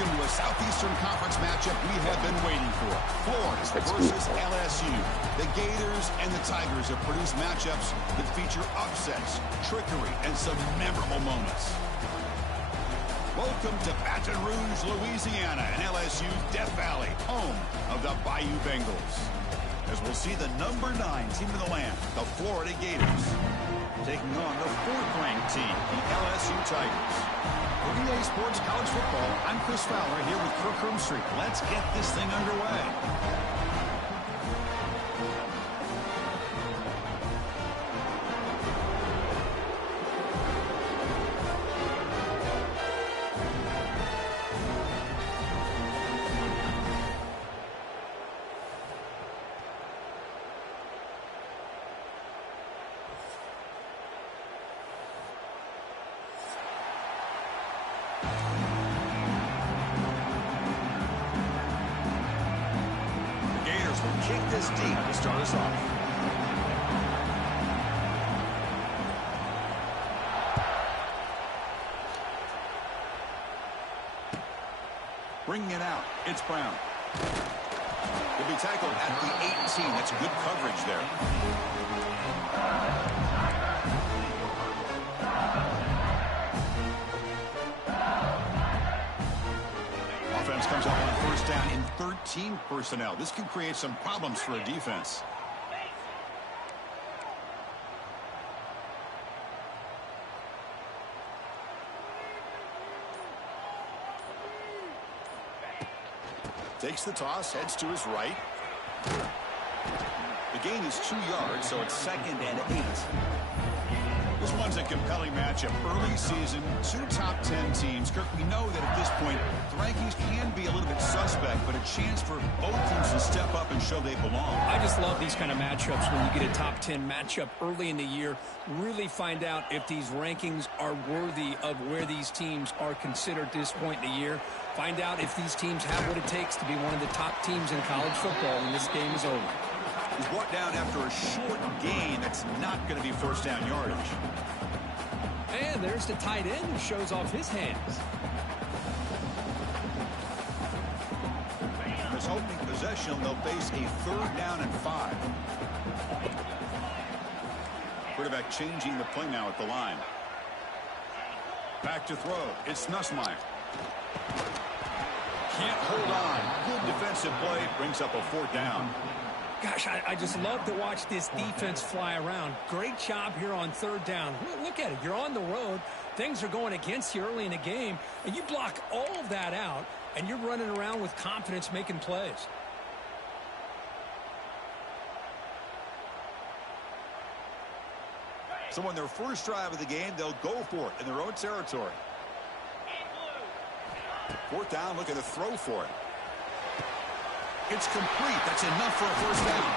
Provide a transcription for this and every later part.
Welcome to a Southeastern Conference matchup we have been waiting for. Florida versus LSU. The Gators and the Tigers have produced matchups that feature upsets, trickery, and some memorable moments. Welcome to Baton Rouge, Louisiana, and LSU's Death Valley, home of the Bayou Bengals. As we'll see the number 9 team in the land, the Florida Gators, taking on the 4th-ranked team, the LSU Tigers. For EA Sports College Football, I'm Chris Fowler here with Kirk Hermstreet. Let's get this thing underway. Kick this deep to start us off. Bringing it out, it's Brown. He'll be tackled at the 18. That's good coverage there. Offense comes up on first down in 13 personnel. This can create some problems for a defense. Takes the toss, heads to his right. The gain is 2 yards, so it's 2nd and 8. This one's a compelling matchup. Early season, 2 top 10 teams. Kirk, we know that at this point, the rankings can be a little bit suspect, but a chance for both teams to step up and show they belong. I just love these kind of matchups when you get a top 10 matchup early in the year. Really find out if these rankings are worthy of where these teams are considered at this point in the year. Find out if these teams have what it takes to be one of the top teams in college football when this game is over. He's brought down after a short gain. That's not going to be first down yardage. And there's the tight end who shows off his hands. This opening possession, they'll face a 3rd down and 5. Quarterback changing the play now at the line. Back to throw. It's Nussmeier. Can't hold on. Good defensive play. Brings up a 4th down. Gosh, I just love to watch this defense fly around. Great job here on 3rd down. Look at it. You're on the road. Things are going against you early in the game, and you block all of that out, and you're running around with confidence making plays. So on their first drive of the game, they'll go for it in their own territory. 4th down, looking to throw for it. It's complete. That's enough for a first down.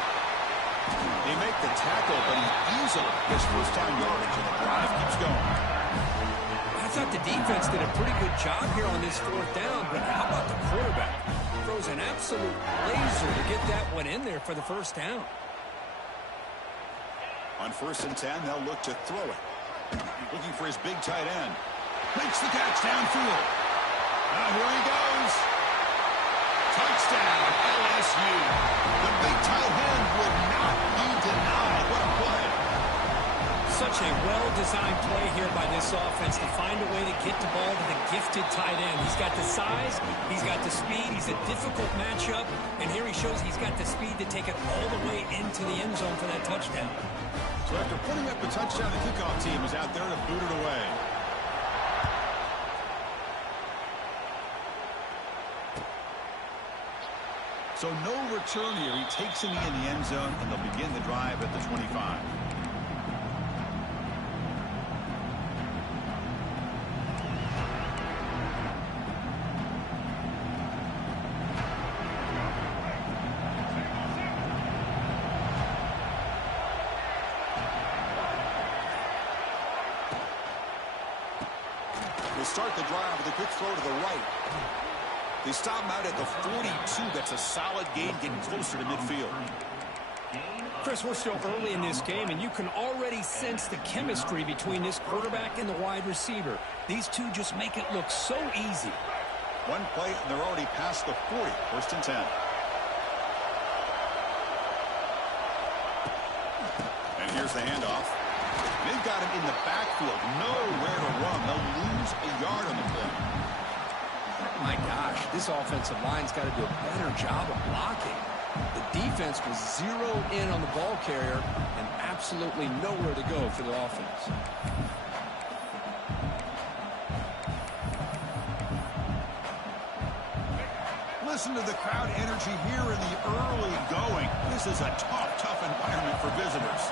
They make the tackle, but he easily gets first down yardage, and the drive keeps going. I thought the defense did a pretty good job here on this 4th down, but how about the quarterback? Throws an absolute laser to get that one in there for the first down. On 1st and 10, they'll look to throw it. Looking for his big tight end. Makes the catch downfield. Now here he goes. Touchdown, LSU. The big tight end would not be denied. What a play. Such a well-designed play here by this offense to find a way to get the ball to the gifted tight end. He's got the size, he's got the speed, he's a difficult matchup, and here he shows he's got the speed to take it all the way into the end zone for that touchdown. So after putting up the touchdown, the kickoff team is out there to boot it away. So no return here. He takes it in the end zone, and they'll begin the drive at the 25. We'll start the drive with a quick throw to the right. They stop him out at the 42. That's a solid gain, getting closer to midfield. Chris, we're still early in this game, and you can already sense the chemistry between this quarterback and the wide receiver. These two just make it look so easy. One play, and they're already past the 40. First and 10. And here's the handoff. They've got him in the backfield. Nowhere to run. They'll lose a yard on the play. My gosh, this offensive line's got to do a better job of blocking. The defense was zeroed in on the ball carrier and absolutely nowhere to go for the offense. Listen to the crowd energy here in the early going. This is a tough environment for visitors.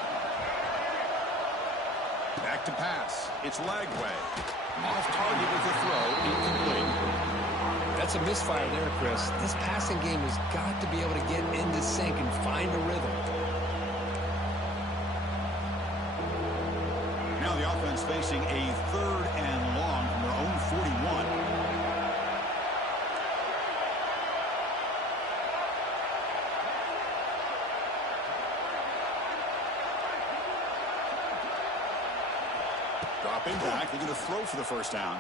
Back to pass. It's Lagway. Off target with the throw. Incomplete. That's a misfire there, Chris. This passing game has got to be able to get into sync and find a rhythm. Now the offense facing a 3rd and long from their own 41. Dropping back. They're going to throw for the first down.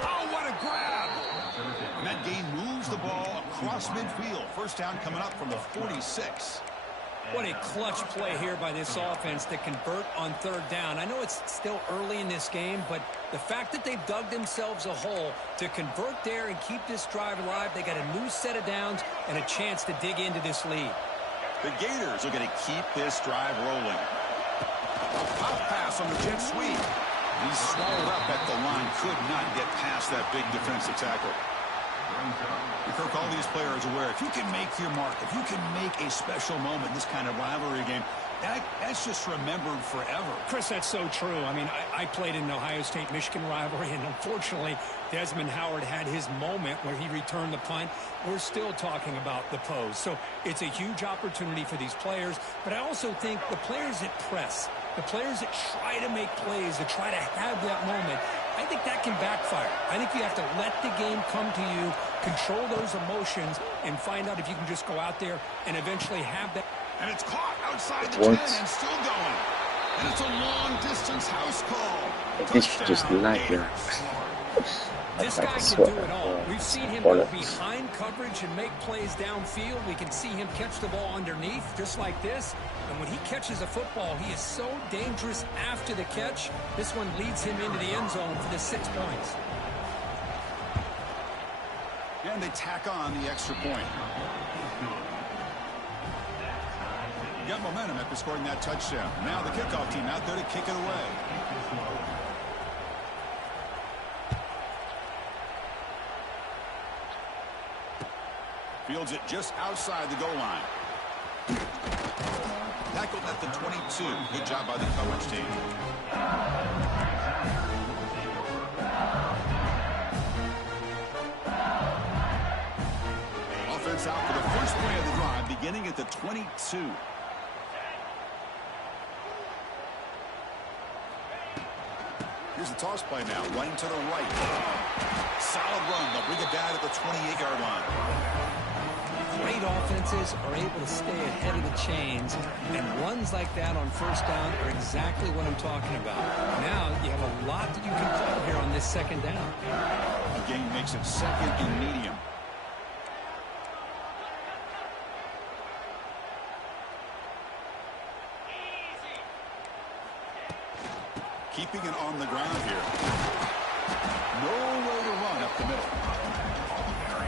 Oh, what a grab! And that gain moves the ball across midfield. First down coming up from the 46. What a clutch play here by this offense to convert on 3rd down. I know it's still early in this game, but the fact that they've dug themselves a hole to convert there and keep this drive alive, they got a new set of downs and a chance to dig into this lead. The Gators are going to keep this drive rolling. A pop pass on the jet sweep. He's swallowed up at the line. Could not get past that big defensive tackle. Kirk, all these players aware, if you can make your mark, if you can make a special moment in this kind of rivalry game, that's just remembered forever. Chris, that's so true. I mean, I played in the Ohio State-Michigan rivalry, and unfortunately, Desmond Howard had his moment where he returned the punt. We're still talking about the pose. So it's a huge opportunity for these players, but I also think the players that press, the players that try to make plays, that try to have that moment, I think that can backfire. I think you have to let the game come to you, control those emotions, and find out if you can just go out there and eventually have that. And it's caught outside the 10 and still going. And it's a long-distance house call. This just like This guy can do it all. We've seen him go behind coverage and make plays downfield. We can see him catch the ball underneath, just like this. And when he catches a football, he is so dangerous after the catch. This one leads him into the end zone for the 6 points. And they tack on the extra point. Got momentum after scoring that touchdown. Now the kickoff team out there to kick it away. Fields it just outside the goal line. Tackled at the 22. Good job by the coverage team. Offense out for the first play of the drive, beginning at the 22. Here's the toss play now, running to the right. Solid run. They'll bring it down at the 28-yard line. Great offenses are able to stay ahead of the chains, and runs like that on first down are exactly what I'm talking about. Now you have a lot that you can call here on this 2nd down. The game makes it 2nd and medium. Keeping it on the ground here. No way to run up the middle.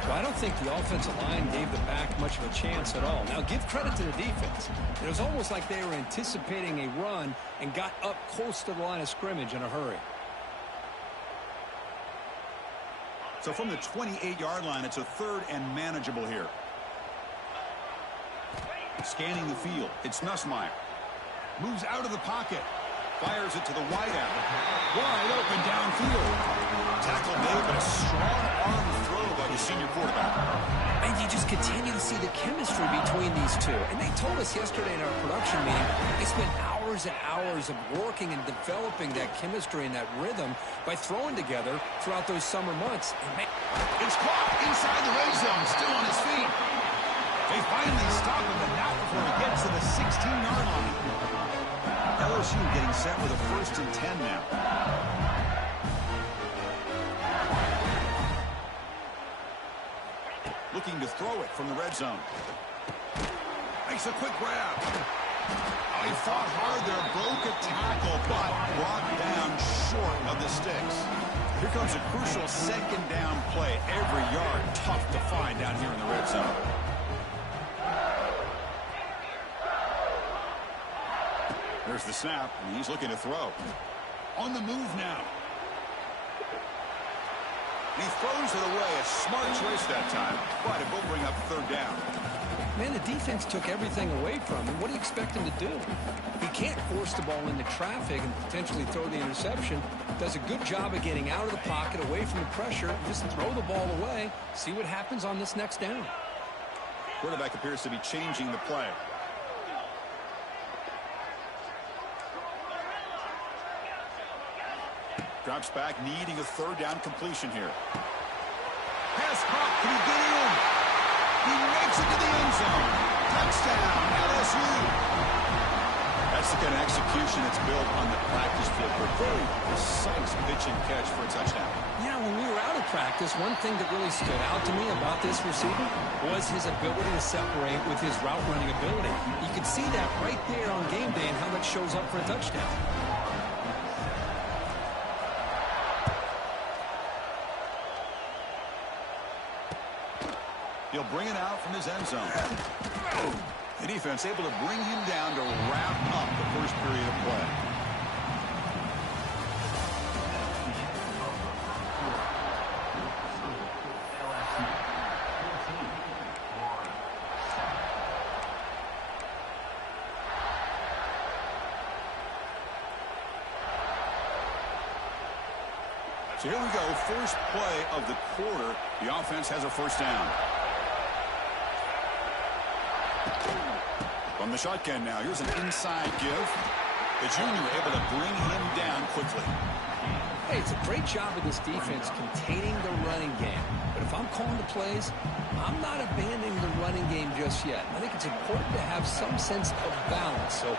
Well, I don't think the offensive line gave the back much of a chance at all. Now, give credit to the defense. It was almost like they were anticipating a run and got up close to the line of scrimmage in a hurry. So from the 28-yard line, it's a 3rd and manageable here. Scanning the field. It's Nussmeier. Moves out of the pocket. Fires it to the wideout. Wide open downfield. Tackle made, but a strong arm throw by the senior quarterback. And you just continue to see the chemistry between these two. And they told us yesterday in our production meeting, they spent hours and hours of working and developing that chemistry and that rhythm by throwing together throughout those summer months. And it's caught inside the red zone, still on his feet. They finally stop him, but not before he gets to the 16-yard line. LSU getting set with a 1st and 10 now. looking to throw it from the red zone. Makes a quick grab. Oh, he fought hard there, broke a tackle, but brought down short of the sticks. Here comes a crucial second down play. Every yard tough to find down here in the red zone. There's the snap, and he's looking to throw. On the move now. And he throws it away. A smart choice that time, but it will bring up third down. Man, the defense took everything away from him. What do you expect him to do? He can't force the ball into traffic and potentially throw the interception. Does a good job of getting out of the pocket, away from the pressure. Just throw the ball away. See what happens on this next down. Quarterback appears to be changing the play. Drops back, needing a third down completion here. Pass caught. Can he get in? He makes it to the end zone. Touchdown, LSU. That's the kind of execution that's built on the practice field. A very precise pitch and catch for a touchdown. Yeah, when we were out of practice, one thing that really stood out to me about this receiver was his ability to separate with his route running ability. You could see that right there on game day and how that shows up for a touchdown. He'll bring it out from his end zone. The defense able to bring him down to wrap up the first period of play. So here we go, first play of the quarter. The offense has a first down. From the shotgun now, here's an inside give. The junior able to bring him down quickly. Hey, it's a great job of this defense containing the running game. But if I'm calling the plays, I'm not abandoning the running game just yet. I think it's important to have some sense of balance. So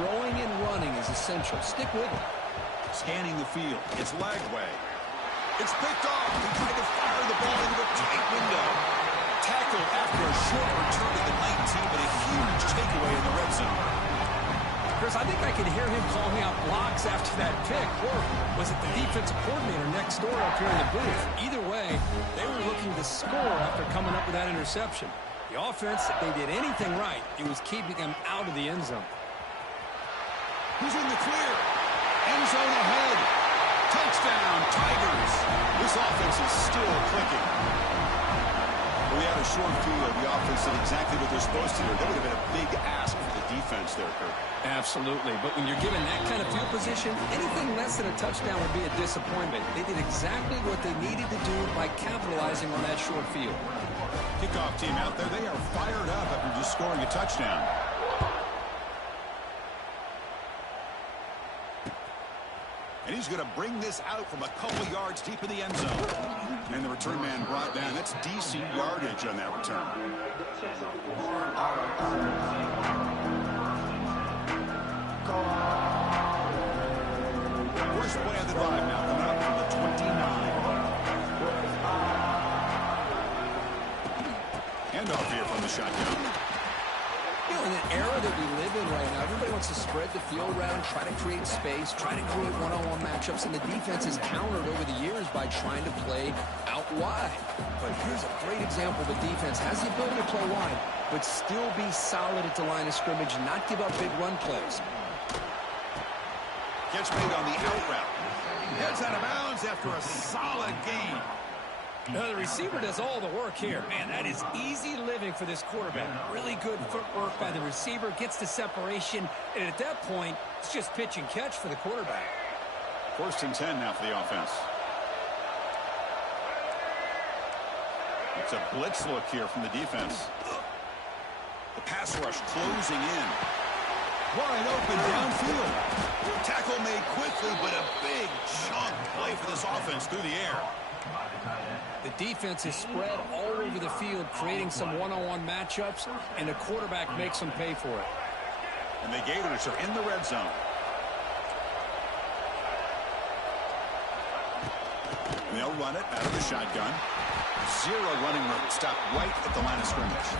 throwing and running is essential. Stick with it. Scanning the field. It's leg way. It's picked off. He tried to fire the ball into a tight window. Tackled after a short return to the 19, but a huge takeaway in the red zone. Chris, I think I could hear him calling out blocks after that pick. Or was it the defensive coordinator next door up here in the booth? Either way, they were looking to score after coming up with that interception. The offense, if they did anything right, it was keeping them out of the end zone. He's in the clear. End zone ahead. Touchdown, Tigers. This offense is still clicking. We had a short field. The offense did exactly what they're supposed to do. That would have been a big ask for the defense there, Kurt. Absolutely. But when you're given that kind of field position, anything less than a touchdown would be a disappointment. They did exactly what they needed to do by capitalizing on that short field. Kickoff team out there. They are fired up after just scoring a touchdown. And he's going to bring this out from a couple yards deep in the end zone. And the return man brought down. That's decent yardage on that return. First play of the drive now coming up from the 29. Handoff here from the shotgun. You know, in an era that we live in right now, everybody wants to spread the field around, try to create space, try to create one-on-one matchups, and the defense has countered over the years by trying to play out wide. But here's a great example. The defense has the ability to play wide, but still be solid at the line of scrimmage and not give up big run plays. Catch made on the out route. Gets out of bounds after a solid gain. No, the receiver does all the work here. Man, that is easy living for this quarterback. Really good footwork by the receiver, gets the separation, and at that point, it's just pitch and catch for the quarterback. First and 10 now for the offense. It's a blitz look here from the defense. The pass rush closing in. Wide open downfield. Tackle made quickly, but a big chunk play for this offense through the air. The defense is spread all over the field, creating some one-on-one matchups, and the quarterback makes them pay for it. And the Gators are in the red zone. And they'll run it out of the shotgun. Zero running room. Stop right at the line of scrimmage.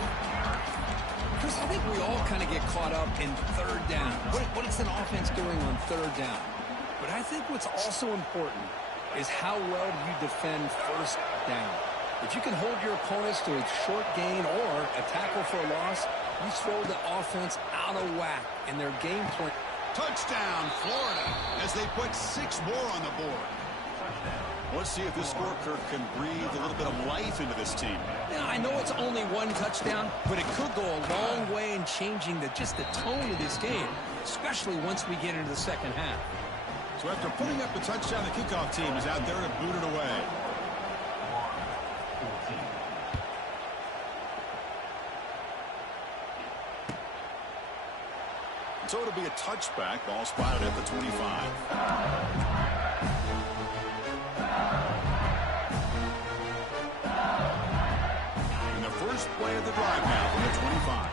Chris, I think we all kind of get caught up in third down. What is an offense doing on third down? But I think what's also important is how well do you defend first down. If you can hold your opponents to a short gain or a tackle for a loss, you throw the offense out of whack in their game plan. Touchdown, Florida, as they put 6 more on the board. Let's see if this scorecard can breathe a little bit of life into this team. Yeah, I know it's only 1 touchdown, but it could go a long way in changing just the tone of this game, especially once we get into the second half. So after putting up the touchdown, the kickoff team is out there to boot it away. So it'll be a touchback. Ball spotted at the 25. And the first play of the drive now from the 25.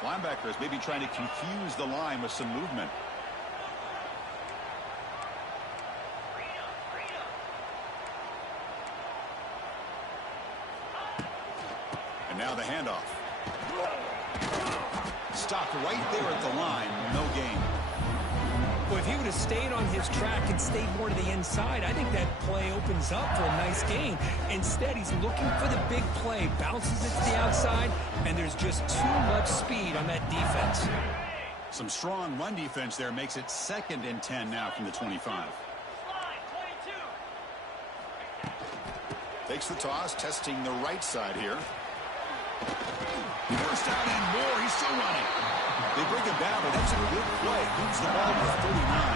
Linebackers maybe trying to confuse the line with some movement. And now the handoff. Stopped right there at the line. No gain. Well, if he would have stayed on his track and stayed more to the inside, I think that play opens up for a nice gain. Instead, he's looking for the big play. Bounces it to the outside, and there's just too much speed on that defense. Some strong run defense there makes it 2nd and 10 now from the 25. Takes the toss, testing the right side here. First down and more. He's still running. They bring him down, but that's a good play. Moves the ball to 39.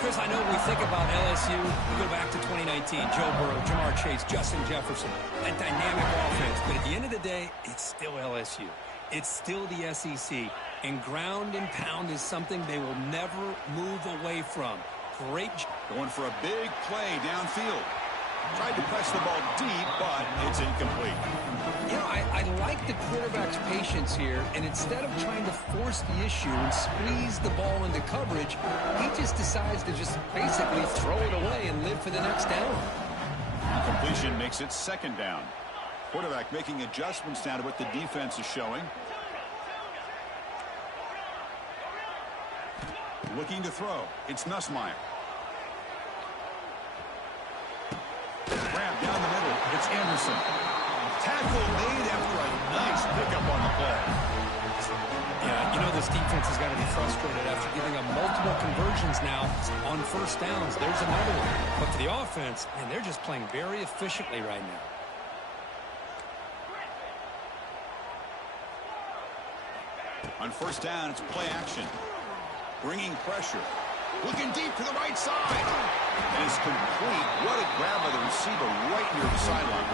Chris, I know when we think about LSU, we go back to 2019. Joe Burrow, Jamar Chase, Justin Jefferson, a dynamic offense. But at the end of the day, it's still LSU. It's still the SEC. And ground and pound is something they will never move away from. Great. Going for a big play downfield. Tried to press the ball deep, but it's incomplete. You know, I like the quarterback's patience here, and instead of trying to force the issue and squeeze the ball into coverage, he just decides to just basically throw it away and live for the next down. Completion makes it 2nd down. Quarterback making adjustments now to what the defense is showing. Looking to throw. It's Nussmeier. Grab down the middle. It's Anderson. Tackle made after a nice pickup on the play. Yeah, you know this defense has got to be frustrated after giving up multiple conversions now on first downs. There's another one. But for the offense, man, they're just playing very efficiently right now. On first down, it's play action. Bringing pressure. Looking deep to the right side. And it's complete. What a grab by the receiver right near the sideline.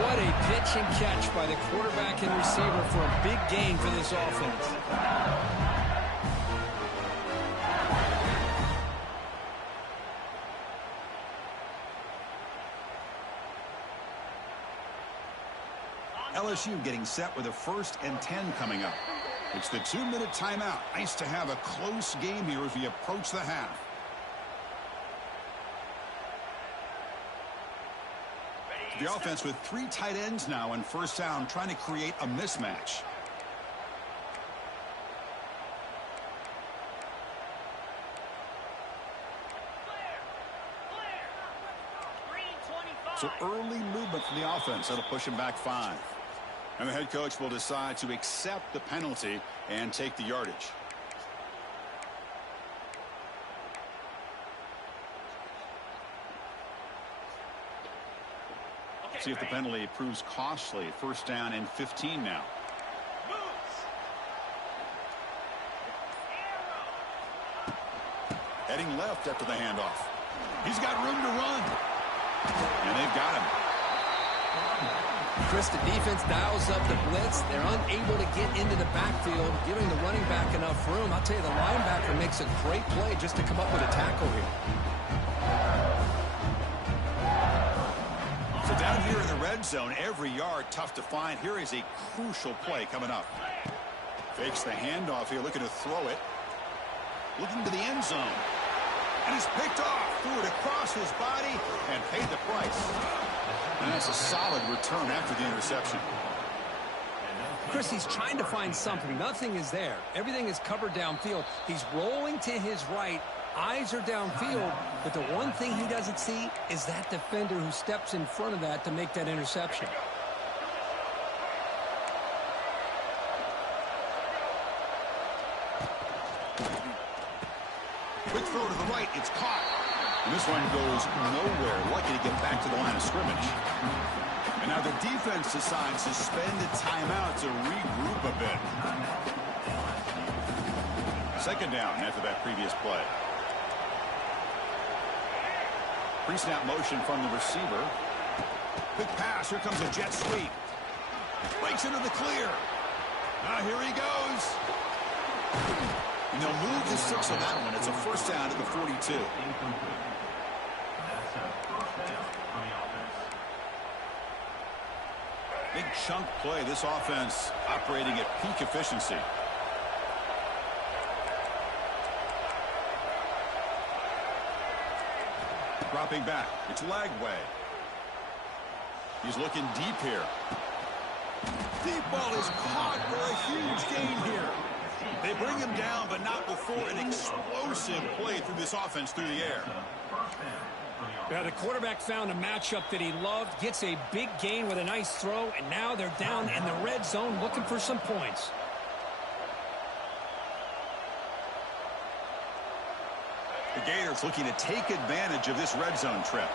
What a pitch and catch by the quarterback and receiver for a big gain for this offense. LSU getting set with a 1st and 10 coming up. It's the 2-minute timeout. Nice to have a close game here as we approach the half. The offense with 3 tight ends now on first down, trying to create a mismatch. So early movement from the offense. That'll push him back 5. And the head coach will decide to accept the penalty and take the yardage. See if the penalty proves costly. First down and 15 now. Heading left after the handoff. He's got room to run. And they've got him. Chris, the defense dials up the blitz. They're unable to get into the backfield, giving the running back enough room. I'll tell you, the linebacker makes a great play just to come up with a tackle here. So down here in the red zone, every yard tough to find. Here is a crucial play coming up. Fakes the handoff here, looking to throw it. Looking to the end zone. And he's picked off, threw it across his body, and paid the price. And that's a solid return after the interception. Chris, he's trying to find something. Nothing is there. Everything is covered downfield. He's rolling to his right. Eyes are downfield. But the one thing he doesn't see is that defender who steps in front of that to make that interception. Quick throw to the right. It's caught. And this one goes nowhere. Lucky to get back to the line of scrimmage. And now the defense decides to spend a timeout to regroup a bit. Second down after that previous play. Pre-snap motion from the receiver. Quick pass. Here comes a jet sweep. Breaks into the clear. Now here he goes. And they'll move the 6 on that one. It's a first down at the 42. Big chunk play. This offense operating at peak efficiency. Dropping back. It's Lagway. He's looking deep here. Deep ball is caught for a huge gain here. They bring him down, but not before an explosive play through this offense through the air. Yeah, the quarterback found a matchup that he loved, gets a big gain with a nice throw, and now they're down in the red zone looking for some points. The Gators looking to take advantage of this red zone trip.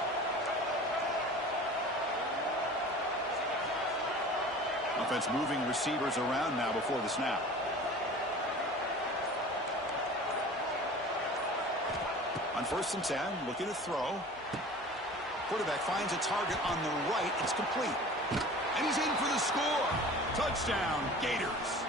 Offense moving receivers around now before the snap. On 1st and 10, looking to throw. Quarterback finds a target on the right. It's complete. And he's in for the score. Touchdown, Gators.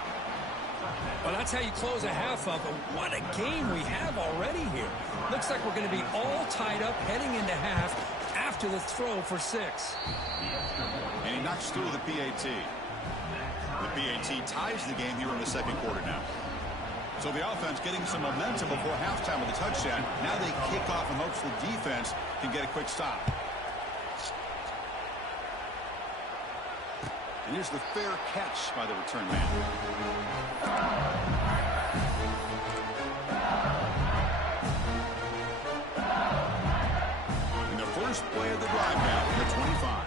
Well, that's how you close a half up. But what a game we have already here. Looks like we're going to be all tied up heading into half after the throw for 6. And he knocks through the PAT. The PAT ties the game here in the second quarter now. So the offense getting some momentum before halftime with a touchdown. Now they kick off in hopes the defense can get a quick stop. And here's the fair catch by the return man. And the first play of the drive now from the 25.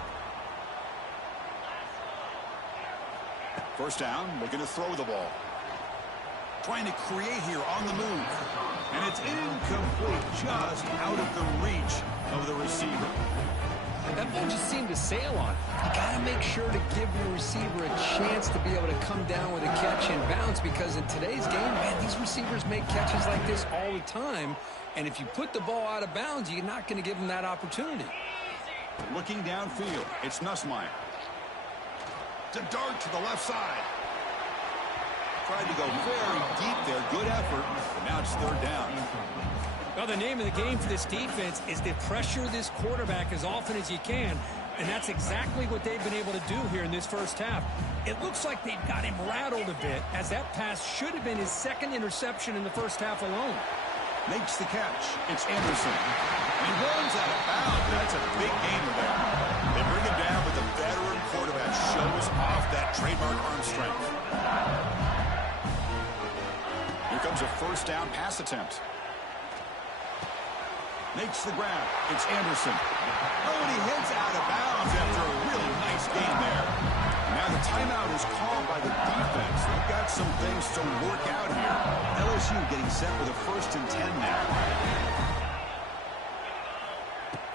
First down, looking to throw the ball. Trying to create here on the move. And it's incomplete, just out of the reach of the receiver. That ball just seemed to sail on. You got to make sure to give your receiver a chance to be able to come down with a catch and bounce, because in today's game, man, these receivers make catches like this all the time. And if you put the ball out of bounds, you're not going to give them that opportunity. Looking downfield, it's Nussmeier. It's a dart to the left side. Tried to go very deep there. Good effort, but now it's third down. Well, the name of the game for this defense is to pressure this quarterback as often as you can, and that's exactly what they've been able to do here in this first half. It looks like they've got him rattled a bit, as that pass should have been his second interception in the first half alone. Makes the catch. It's Anderson. And he runs out of bounds. That's a big gainer there. They bring him down, but the veteran quarterback shows off that trademark arm strength. Here comes a first down pass attempt. Makes the grab. It's Anderson. Oh, and he heads out of bounds after a really nice gain there. Now the timeout is called by the defense. They've got some things to work out here. LSU getting set with a 1st and 10 now.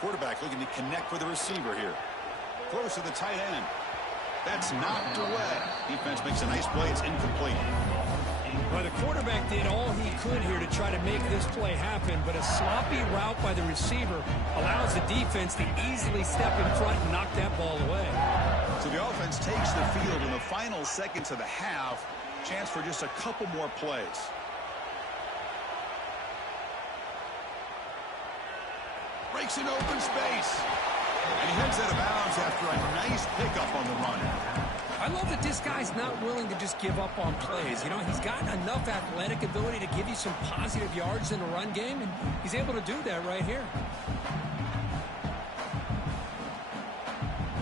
Quarterback looking to connect with the receiver here. Close to the tight end. That's knocked away. Defense makes a nice play. It's incomplete. Well, the quarterback did all he could here to try to make this play happen, but a sloppy route by the receiver allows the defense to easily step in front and knock that ball away. So the offense takes the field in the final seconds of the half. Chance for just a couple more plays. Breaks an open space. And he heads out of bounds after a nice pickup on the run. I love that this guy's not willing to just give up on plays. You know, he's got enough athletic ability to give you some positive yards in the run game, and he's able to do that right here.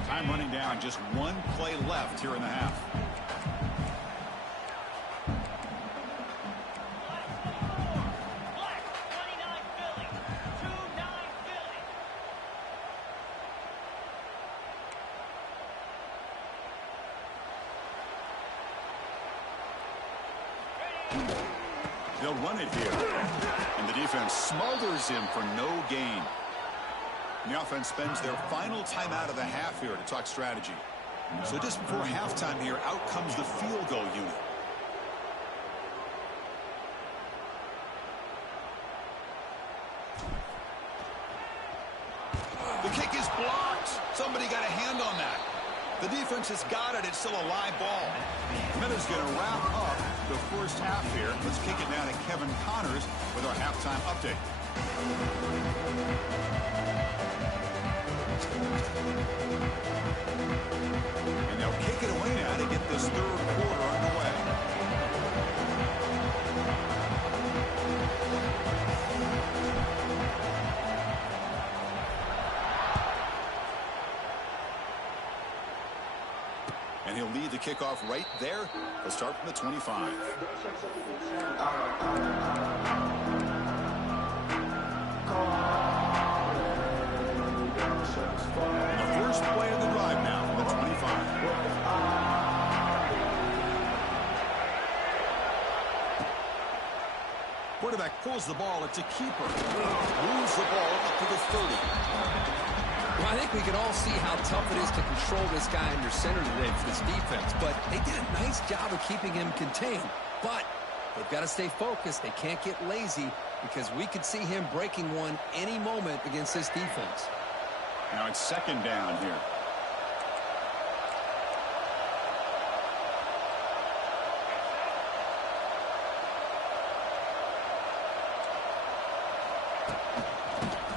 Time running down, just one play left here in the half. They'll run it here. And the defense smothers him for no gain. And the offense spends their final timeout of the half here to talk strategy. So just before halftime here, out comes the field goal unit. The kick is blocked. Somebody got a hand on that. The defense has got it. It's still a live ball. Miller's going to wrap up the first half here. Let's kick it down to Kevin Connors with our halftime update. And they'll kick it away now to get this third quarter underway. And he'll lead the kickoff right there. He'll start from the 25. And the first play of the drive now from the 25. Quarterback pulls the ball. It's a keeper. Moves the ball up to the 30. Well, I think we can all see how tough it is to control this guy under center today for this defense, but they did a nice job of keeping him contained. But they've got to stay focused. They can't get lazy because we could see him breaking one any moment against this defense. Now it's second down here.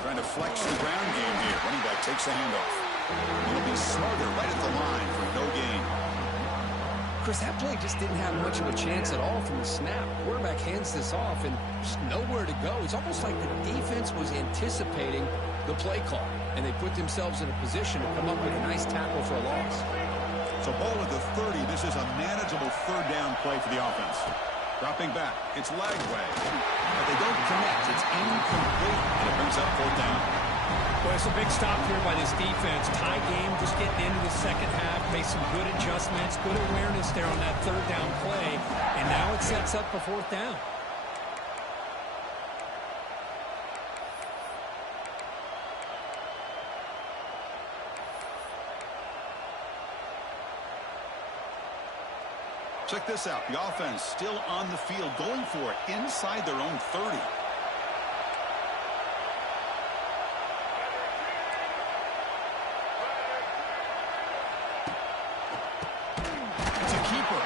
Trying to flex the ground game here. Running back takes the handoff. He'll be smarter right at the line for no gain. Chris, that play just didn't have much of a chance at all from the snap. Quarterback hands this off and just nowhere to go. It's almost like the defense was anticipating the play call, and they put themselves in a position to come up with a nice tackle for a loss. So ball at the 30. This is a manageable third down play for the offense. Dropping back. It's Lagway. But they don't connect. It's incomplete, and it brings up fourth down. Well, it's a big stop here by this defense. Tie game, just getting into the second half. Made some good adjustments, good awareness there on that third down play. And now it sets up for fourth down. Check this out. The offense still on the field, going for it inside their own 30. It's a keeper.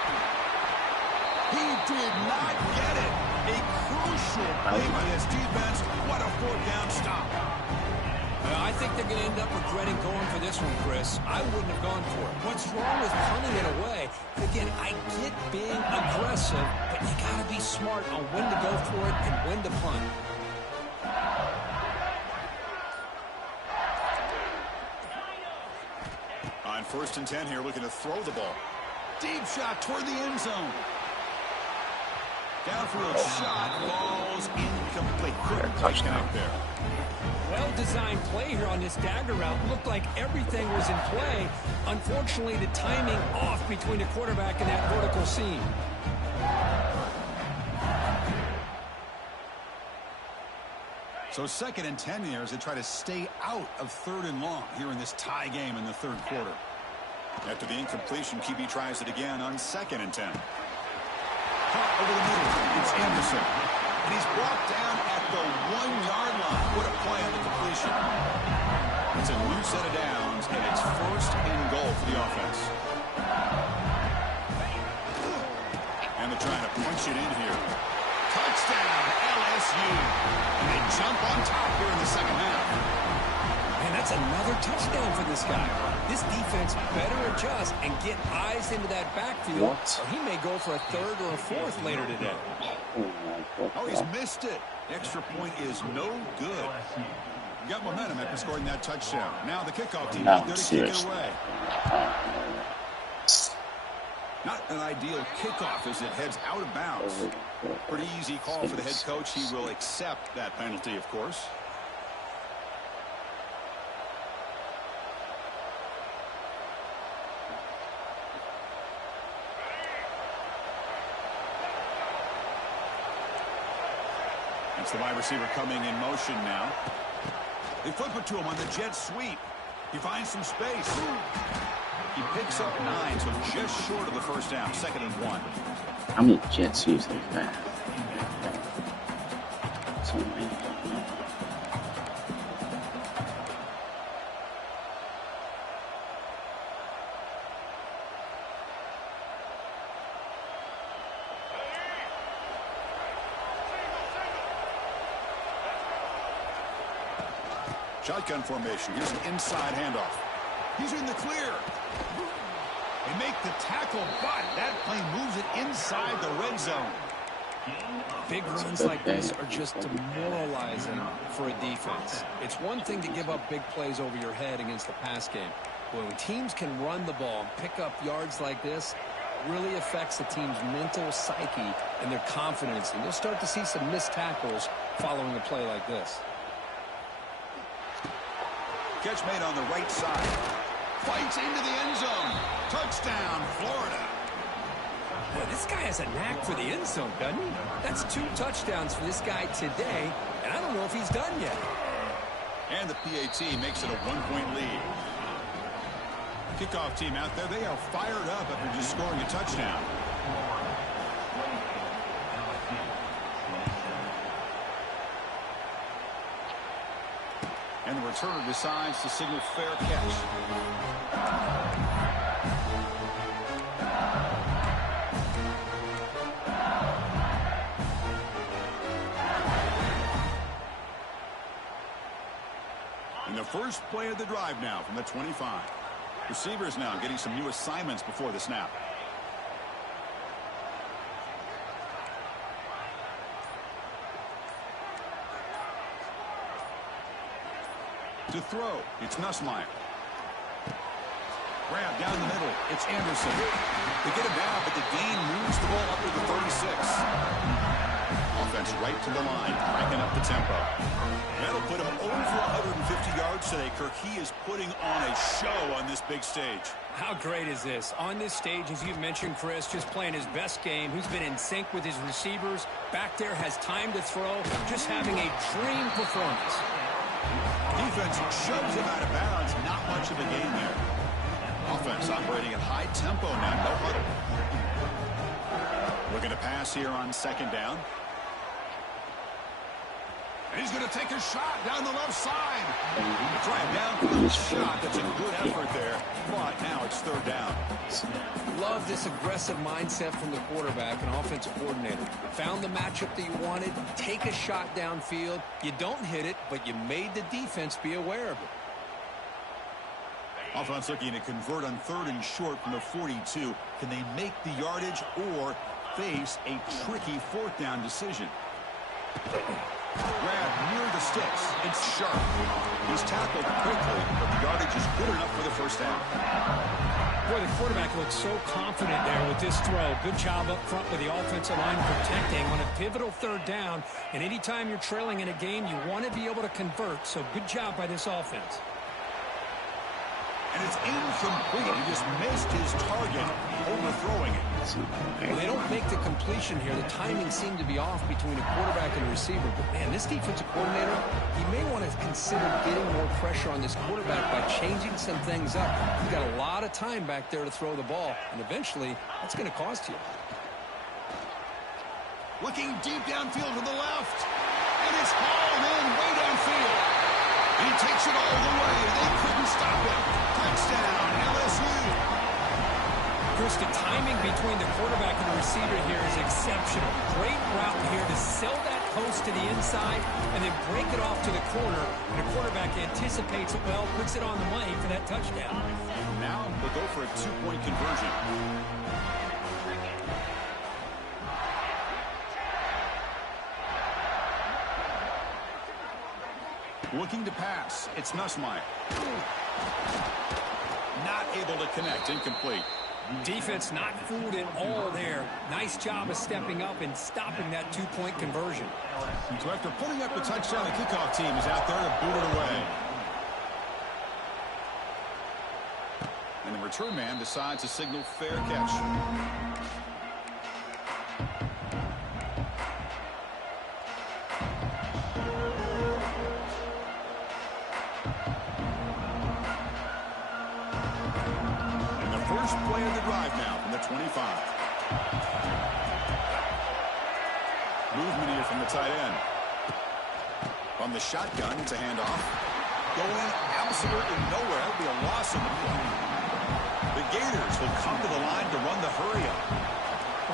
He did not get it. A crucial play by his defense. What a fourth down stop. I think they're going to end up regretting going for this one, Chris. I wouldn't have gone for it. What's wrong with punting it away? Again, I get being aggressive, but you got to be smart on when to go for it and when to punt. On 1st and 10 here, looking to throw the ball. Deep shot toward the end zone. Downfield shot falls incomplete. Couldn't touchdown there. Well-designed play here on this dagger route. Looked like everything was in play. Unfortunately, the timing off between the quarterback and that vertical seam. So 2nd and 10 here as they try to stay out of 3rd and long here in this tie game in the 3rd quarter. After the incompletion, QB tries it again on 2nd and 10. Caught over the middle. It's Anderson. And he's brought down at the 1-yard line. What a play on the completion. It's a new set of downs, and it's 1st and goal for the offense. And they're trying to punch it in here. Touchdown, LSU. And they jump on top here in the second half. And that's another touchdown for this guy. This defense better adjust and get eyes into that backfield. Or he may go for a third or a fourth later today. Oh, he's missed it. Extra point is no good. You got momentum after scoring that touchdown. Now the kickoff team out there to kick it away. Not an ideal kickoff as it heads out of bounds. Pretty easy call for the head coach. He will accept that penalty, of course. It's the wide receiver coming in motion now. They flip it to him on the jet sweep. He finds some space. He picks up 9, so just short of the first down. 2nd and 1. How many jet sweeps like that? So many. Shotgun formation. Here's an inside handoff. He's in the clear. They make the tackle, but that play moves it inside the red zone. Big runs like this are just demoralizing for a defense. It's one thing to give up big plays over your head against the pass game. But when teams can run the ball and pick up yards like this, it really affects the team's mental psyche and their confidence. And you'll start to see some missed tackles following a play like this. Catch made on the right side. Fights into the end zone. Touchdown, Florida. Boy, this guy has a knack for the end zone, doesn't he? That's 2 touchdowns for this guy today, and I don't know if he's done yet. And the PAT makes it a 1-point lead. Kickoff team out there, they are fired up after just scoring a touchdown. And the returner decides to signal fair catch. And the first play of the drive now from the 25. Receivers now getting some new assignments before the snap. To throw, it's Nussmeier. Grab down the middle, it's Anderson. They get it down, but the gain moves the ball up to the 36. Offense right to the line, cranking up the tempo. That'll put him over 150 yards today, Kirk. He is putting on a show on this big stage. How great is this? On this stage, as you mentioned, Chris, just playing his best game. He's been in sync with his receivers. Back there, has time to throw. Just having a dream performance. Defense shoves him out of bounds. Not much of a gain there. Offense operating at high tempo now. No huddle. Looking to pass here on 2nd down. And he's going to take a shot down the left side. Try a downfield shot. That's a good effort there. But now it's 3rd down. Love this aggressive mindset from the quarterback and offensive coordinator. Found the matchup that you wanted. Take a shot downfield. You don't hit it, but you made the defense be aware of it. Offense looking to convert on 3rd and short from the 42. Can they make the yardage or face a tricky 4th down decision? Grab near the sticks. It's Sharp. He's tackled quickly, but the yardage is good enough for the 1st down. Boy, the quarterback looks so confident there with this throw. Good job up front with the offensive line protecting on a pivotal 3rd down. And anytime you're trailing in a game, you want to be able to convert. So good job by this offense. And it's incomplete. He just missed his target, overthrowing it. Well, they don't make the completion here. The timing seemed to be off between a quarterback and a receiver. But, man, this defensive coordinator, he may want to consider getting more pressure on this quarterback by changing some things up. He's got a lot of time back there to throw the ball, and eventually that's going to cost you. Looking deep downfield to the left, and it's hauled in way downfield. And he takes it all the way. They couldn't stop him. Touchdown, LSU. Chris, the timing between the quarterback and the receiver here is exceptional. Great route here to sell that post to the inside and then break it off to the corner, and the quarterback anticipates it well, puts it on the money for that touchdown. Now they'll go for a two-point conversion. Looking to pass. It's Nussmeier. Not able to connect. Incomplete. Defense not fooled at all there. Nice job of stepping up and stopping that two-point conversion. So after putting up the touchdown, the kickoff team is out there to boot it away. And the return man decides to signal fair catch. First play of the drive now from the 25. Movement here from the tight end. From the shotgun, it's a handoff. Going absolutely nowhere. That'll be a loss in the play. The Gators will come to the line to run the hurry-up.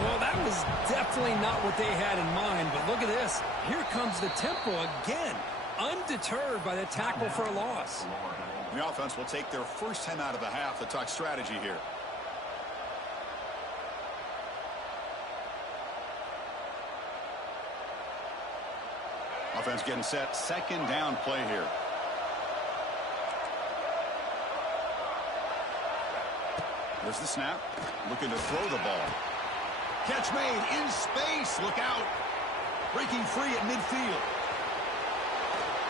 Well, that was definitely not what they had in mind, but look at this. Here comes the tempo again, undeterred by the tackle for a loss. The offense will take their first 10 out of the half to talk strategy here. Offense getting set. Second down play here. There's the snap. Looking to throw the ball. Catch made in space. Look out. Breaking free at midfield.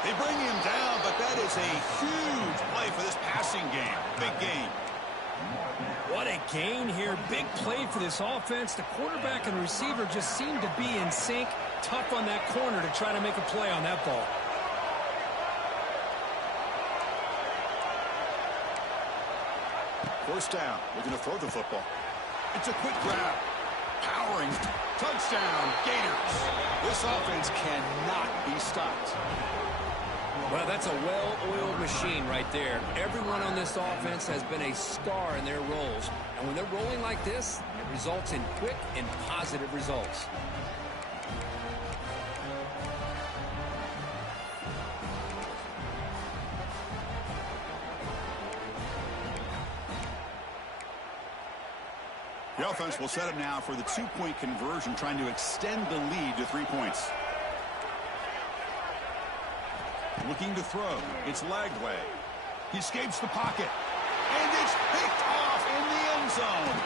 They bring him down, but that is a huge play for this passing game. Big gain. What a gain here. Big play for this offense. The quarterback and receiver just seem to be in sync. Tough on that corner to try to make a play on that ball. First down. Looking to throw the football. It's a quick grab. Powering. Touchdown, Gators. This offense cannot be stopped. Well, that's a well-oiled machine right there. Everyone on this offense has been a star in their roles. And when they're rolling like this, it results in quick and positive results. The offense will set up now for the two-point conversion, trying to extend the lead to 3 points. Looking to throw. It's Lagway. He escapes the pocket. And it's picked off in the end zone.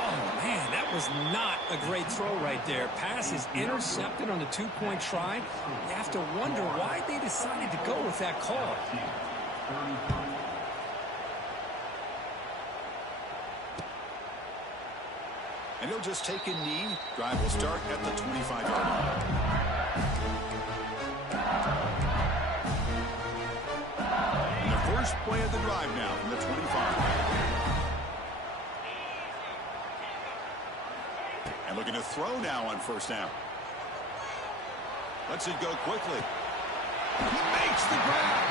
Oh, man, that was not a great throw right there. Pass is intercepted on the two-point try. You have to wonder why they decided to go with that call. And he'll just take a knee. Drive will start at the 25-yard line. And the first play of the drive now from the 25. And looking to throw now on first down. Lets it go quickly. He makes the grab.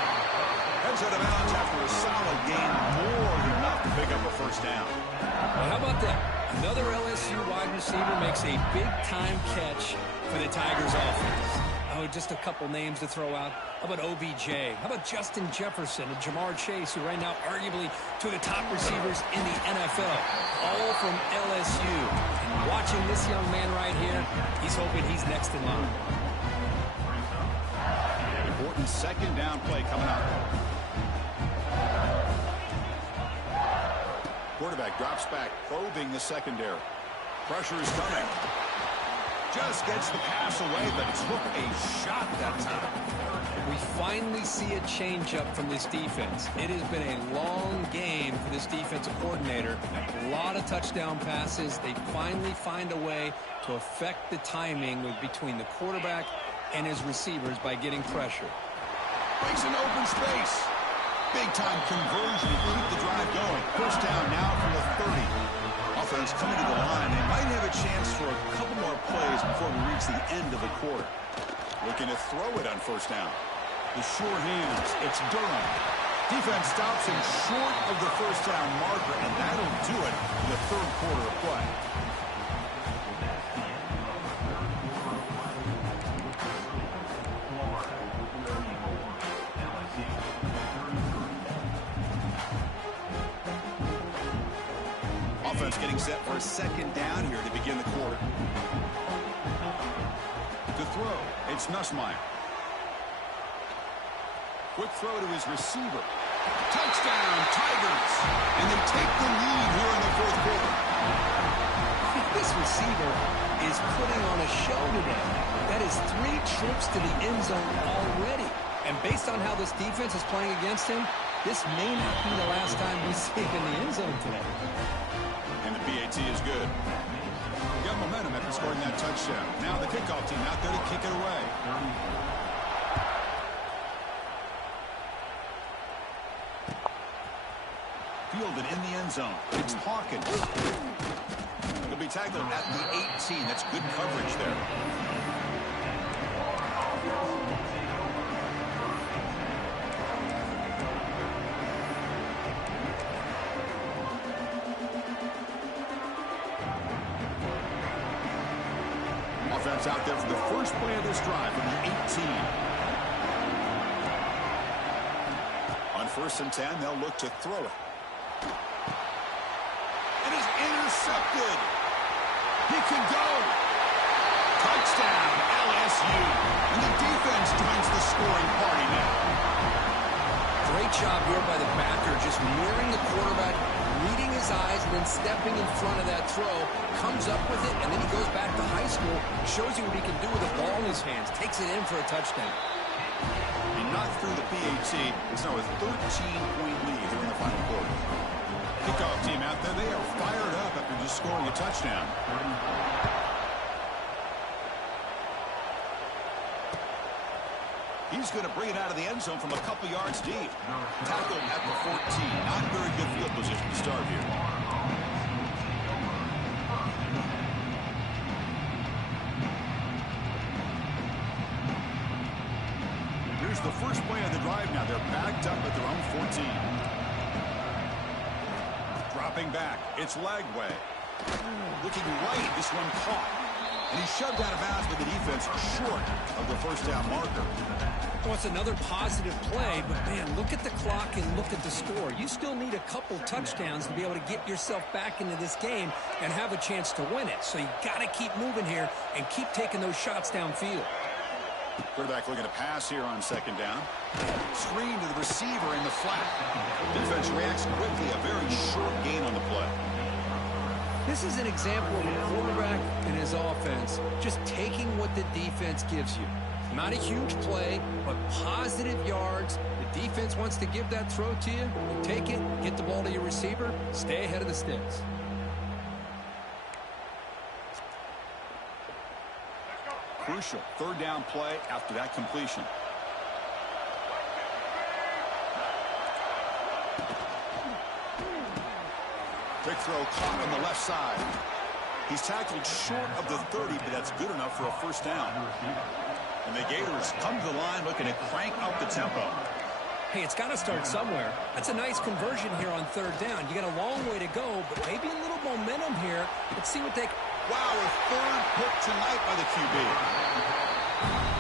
Heads out of bounds after a solid gain. More than enough to pick up a first down. Well, how about that? Another LSU wide receiver makes a big-time catch for the Tigers offense. Oh, just a couple names to throw out. How about OBJ? How about Justin Jefferson and Jamar Chase, who right now arguably two of the top receivers in the NFL, all from LSU. And watching this young man right here, he's hoping he's next in line. Important second down play coming up. Quarterback drops back, probing the secondary. Pressure is coming. Just gets the pass away, but took a shot that time. We finally see a change-up from this defense. It has been a long game for this defensive coordinator. A lot of touchdown passes. They finally find a way to affect the timing between the quarterback and his receivers by getting pressure. Breaks an open space. Big-time conversion to keep the drive going. First down now from the 30. Offense coming to the line. They might have a chance for a couple more plays before we reach the end of the quarter. Looking to throw it on first down. The sure hands. It's Durham. Defense stops him short of the first down marker, and that'll do it in the third quarter of play. defense getting set for a second down here to begin the quarter. To throw, it's Nussmeier. Quick throw to his receiver. Touchdown, Tigers! And they take the lead here in the fourth quarter. This receiver is putting on a show today. That is 3 trips to the end zone already. And based on how this defense is playing against him, this may not be the last time we see him in the end zone today. And the PAT is good. Got momentum after scoring that touchdown. Now the kickoff team out there to kick it away. Fielded in the end zone. It's Hawkins. He'll be tackled at the 18. That's good coverage there. Offense out there for the first play of this drive from the 18. On 1st and 10, they'll look to throw it. It is intercepted. He can go. Touchdown, LSU. And the defense joins the scoring party now. Great job here by the backer, just mirroring the quarterback, reading his eyes, and then stepping in front of that throw, comes up with it, and then he goes back to high school, shows you what he can do with the ball in his hands, takes it in for a touchdown. He knocked through the PAT. It's now a 13-point lead here in the final quarter. Kickoff team out there, they are fired up after just scoring a touchdown. He's going to bring it out of the end zone from a couple yards deep. Tackled at the 14. Not very good field position to start here. Here's the first play of the drive now. They're backed up at their own 14. Dropping back. It's Lagway. Looking right. This one caught. And he's shoved out of bounds with the defense short of the first down marker. Well, it's another positive play, but, man, look at the clock and look at the score. You still need a couple touchdowns to be able to get yourself back into this game and have a chance to win it. So you got to keep moving here and keep taking those shots downfield. Quarterback looking to pass here on 2nd down. Screen to the receiver in the flat. Defense reacts quickly. A very short gain on the play. This is an example of a quarterback and his offense just taking what the defense gives you. Not a huge play, but positive yards. The defense wants to give that throw to you. You take it, get the ball to your receiver, stay ahead of the sticks. Crucial 3rd down play after that completion. Quick throw caught on the left side. He's tackled short of the 30, but that's good enough for a first down. And the Gators come to the line looking to crank up the tempo. Hey, it's got to start somewhere. That's a nice conversion here on 3rd down. You got a long way to go, but maybe a little momentum here. Let's see what they... Wow, a 3rd pick tonight by the QB.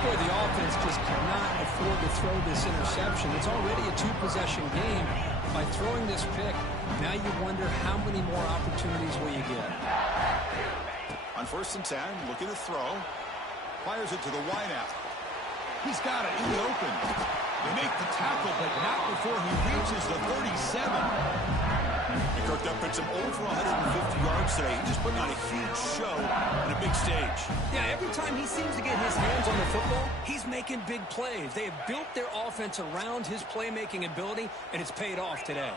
Boy, the offense just cannot afford to throw this interception. It's already a 2-possession game. By throwing this pick, now you wonder how many more opportunities will you get. On 1st and 10, looking to throw. Fires it to the wideout. He's got it in the open. They make the tackle, but not before he reaches the 37. And Kirk Duffin over 150 yards today. He's just putting on a huge show on a big stage. Yeah, every time he seems to get his hands on the football, he's making big plays. They have built their offense around his playmaking ability, and it's paid off today.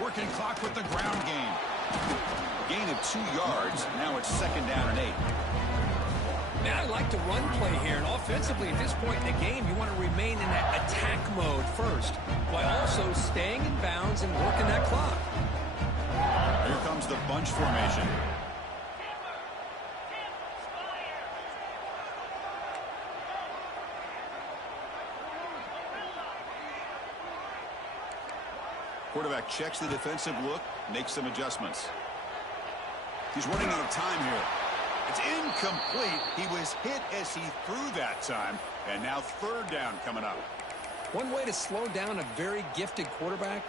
Working clock with the ground game. Gain of 2 yards. Now it's 2nd down and 8. Man, I like the run play here, and offensively at this point in the game, you want to remain in that attack mode first, while also staying in bounds and working that clock. Here comes the bunch formation. Quarterback checks the defensive look, makes some adjustments. He's running out of time here. It's incomplete. He was hit as he threw that time. And now 3rd down coming up. One way to slow down a very gifted quarterback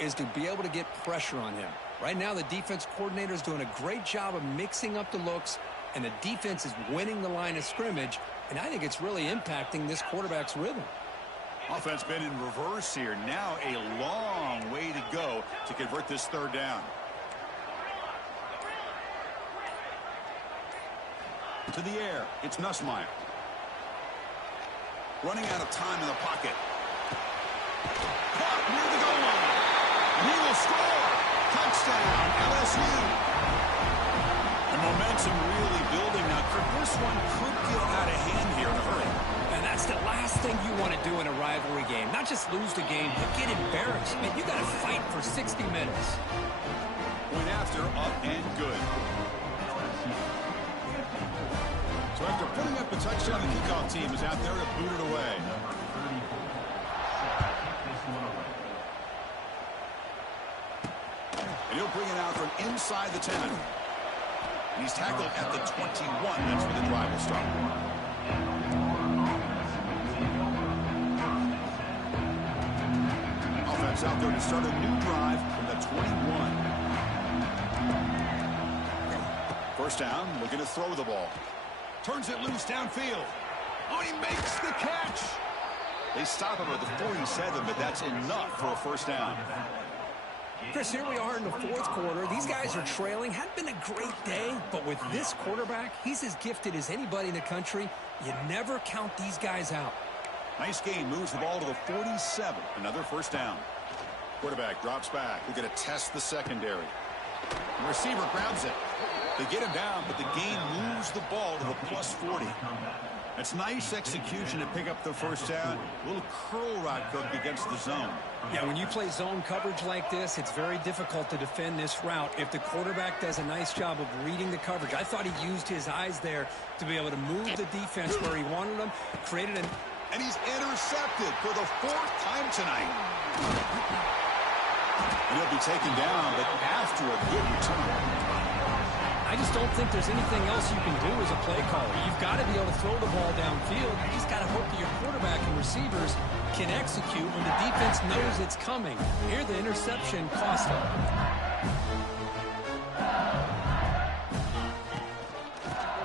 is to be able to get pressure on him. Right now, the defense coordinator is doing a great job of mixing up the looks, and the defense is winning the line of scrimmage, and I think it's really impacting this quarterback's rhythm. Offense been in reverse here. Now a long way to go to convert this third down. To the air, it's Nussmeier. Running out of time in the pocket. Caught near the goal line. And he will score. Touchdown, LSU. The momentum really building now. This one could get out of hand here in a hurry. And that's the last thing you want to do in a rivalry game. Not just lose the game, but get embarrassed. Man, you got to fight for 60 minutes. Point after, up and good. So after putting up a touchdown, the kickoff team is out there to boot it away. And he'll bring it out from inside the 10. And he's tackled at the 21. That's where the drive will start. Offense out there to start a new drive from the 21. First down, looking to throw the ball. Turns it loose downfield. Oh, he makes the catch. They stop him at the 47, but that's enough for a first down. Chris, here we are in the fourth quarter. These guys are trailing. Hadn't been a great day, but with this quarterback, he's as gifted as anybody in the country. You never count these guys out. Nice game. Moves the ball to the 47. Another first down. Quarterback drops back. We're going to test the secondary. The receiver grabs it. They get him down, but the gain moves the ball to the plus 40. It's nice execution to pick up the first down. A little curl route cook against the zone. Yeah, when you play zone coverage like this, it's very difficult to defend this route if the quarterback does a nice job of reading the coverage. I thought he used his eyes there to be able to move the defense where he wanted them, created an... And he's intercepted for the fourth time tonight. And he'll be taken down, but after a good return. I just don't think there's anything else you can do as a play caller. You've got to be able to throw the ball downfield. You just got to hope that your quarterback and receivers can execute when the defense knows it's coming. Here, the interception cost him.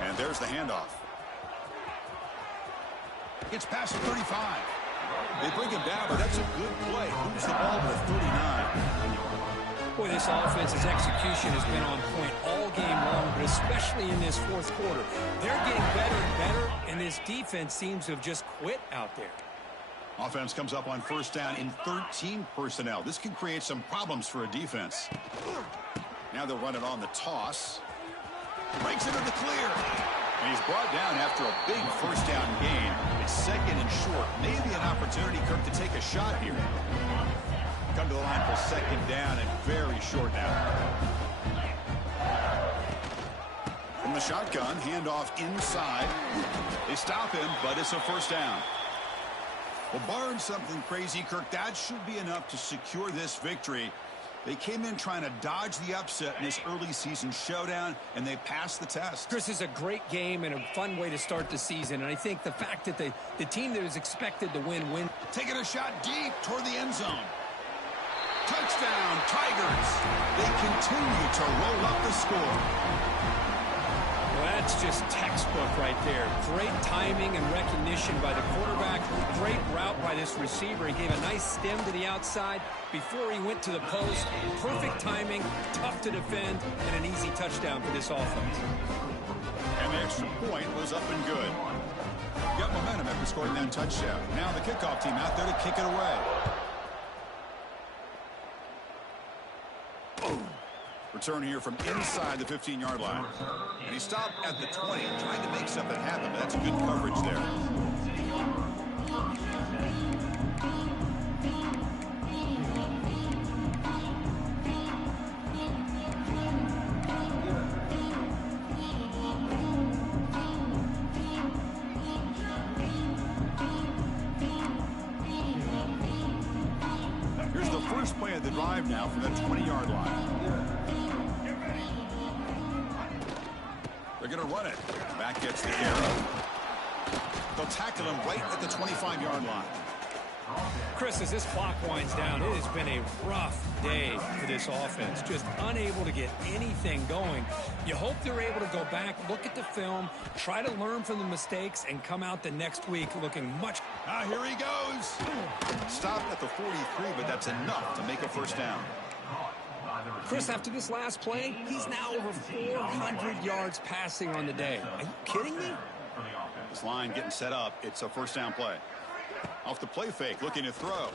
And there's the handoff. It's past the 35. They bring him down, but that's a good play. Moves the ball to the 39. Boy, this offense's execution has been on point all game long, but especially in this fourth quarter. They're getting better and better, and this defense seems to have just quit out there. Offense comes up on first down in 13 personnel. This can create some problems for a defense. Now they'll run it on the toss. Breaks into the clear. And he's brought down after a big first down gain. It's second and short. Maybe an opportunity, Kirk, to take a shot here. Come to the line for second down and very short now. From the shotgun, handoff inside. They stop him, but it's a first down. Well, barring something crazy, Kirk, that should be enough to secure this victory. They came in trying to dodge the upset in this early season showdown, and they passed the test. Chris, is a great game and a fun way to start the season, and I think the fact that the team that was expected to win. Taking a shot deep toward the end zone. Touchdown, Tigers. They continue to roll up the score. Well, that's just textbook right there. Great timing and recognition by the quarterback. Great route by this receiver. He gave a nice stem to the outside before he went to the post. Perfect timing, tough to defend, and an easy touchdown for this offense. And the extra point was up and good. Got momentum after scoring that touchdown. Now the kickoff team out there to kick it away. Return here from inside the 15-yard line. And he stopped at the 20, trying to make something happen, but that's good coverage there. Here's the first play of the drive now from the 20-yard line. They're going to run it. Back gets the arrow. They'll tackle him right at the 25-yard line. Chris, as this clock winds down, it has been a rough day for this offense. Just unable to get anything going. You hope they're able to go back, look at the film, try to learn from the mistakes, and come out the next week looking much... Here he goes. Stopped at the 43, but that's enough to make a first down. Chris, after this last play, he's now over 400 yards passing on the day. Are you kidding me? This line getting set up. It's a first down play. Off the play fake, looking to throw.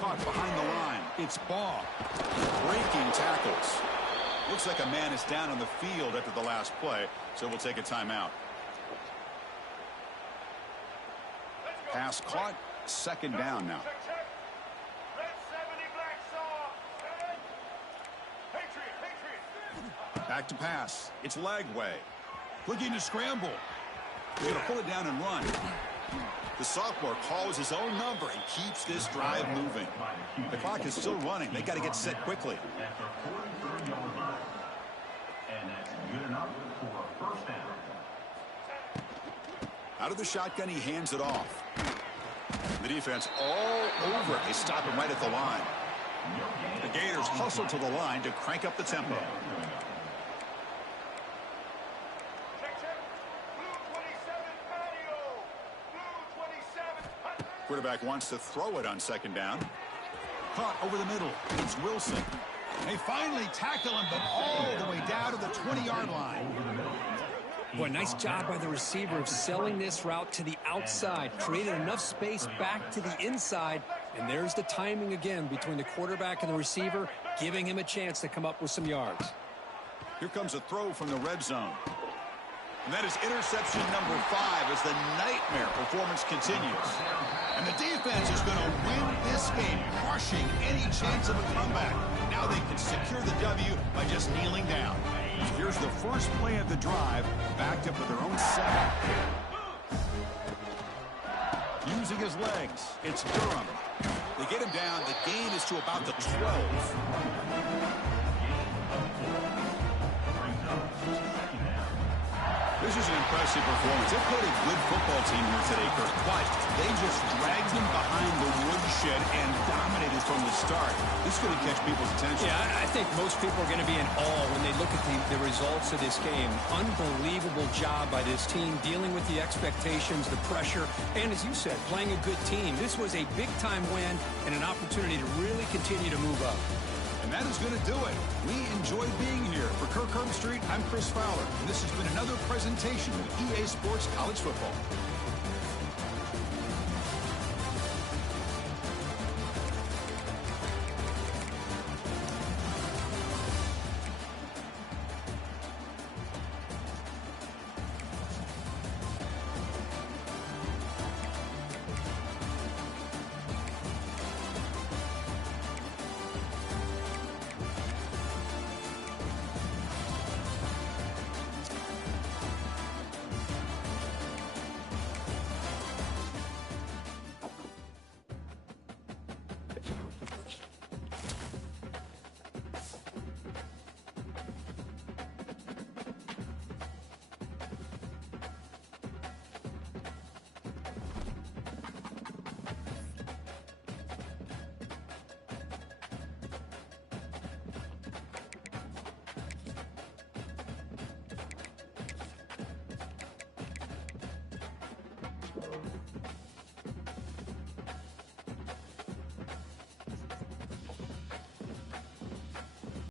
Caught behind the line. It's Baugh. Breaking tackles. Looks like a man is down on the field after the last play, so we'll take a timeout. Pass caught. Second down now. Back to pass. It's Lagway. Looking to scramble. He's going to pull it down and run. The sophomore calls his own number and keeps this drive moving. The clock is still running. They got to get set quickly. Out of the shotgun, he hands it off. The defense all over it. They stop him right at the line. The Gators hustle to the line to crank up the tempo. Quarterback wants to throw it on second down. Caught over the middle. It's Wilson. They finally tackle him, but all the way down to the 20-yard line. Boy, nice job by the receiver of selling this route to the outside. Created enough space back to the inside. And there's the timing again between the quarterback and the receiver, giving him a chance to come up with some yards. Here comes a throw from the red zone. And that is interception number 5 as the nightmare performance continues. And the defense is going to win this game, crushing any chance of a comeback. Now they can secure the W by just kneeling down. So here's the first play of the drive, backed up with their own 7. Using his legs, it's Durham. They get him down. The gain is to about the 12. This is an impressive performance. They played a good football team here today, Kirk, but they just dragged them behind the woodshed and dominated from the start. This is going to catch people's attention. Yeah, I think most people are going to be in awe when they look at the results of this game. Unbelievable job by this team, dealing with the expectations, the pressure, and as you said, playing a good team. This was a big-time win and an opportunity to really continue to move up. And that is going to do it. We enjoyed being here. For Kirk Herbstreit, I'm Chris Fowler, and this has been another presentation of EA Sports College Football.